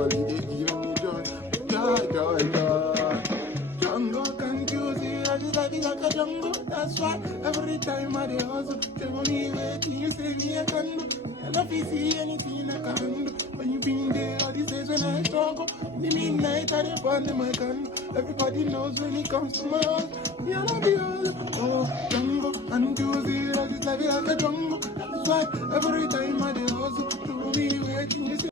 holiday, giving me joy, joy, joy, joy. Jungle confusing, I just like it like a jungle. That's why every time I dey hustle, tell me waiting, you say me I can do. I love you see anything I can do. When you been there, all these days when I struggle, in the midnight I dey burn my candle. Everybody knows when it comes to my house, me I love you all. Oh, jungle confusing, I just like it like a jungle. That's why every time I dey hustle, tell me waiting, you say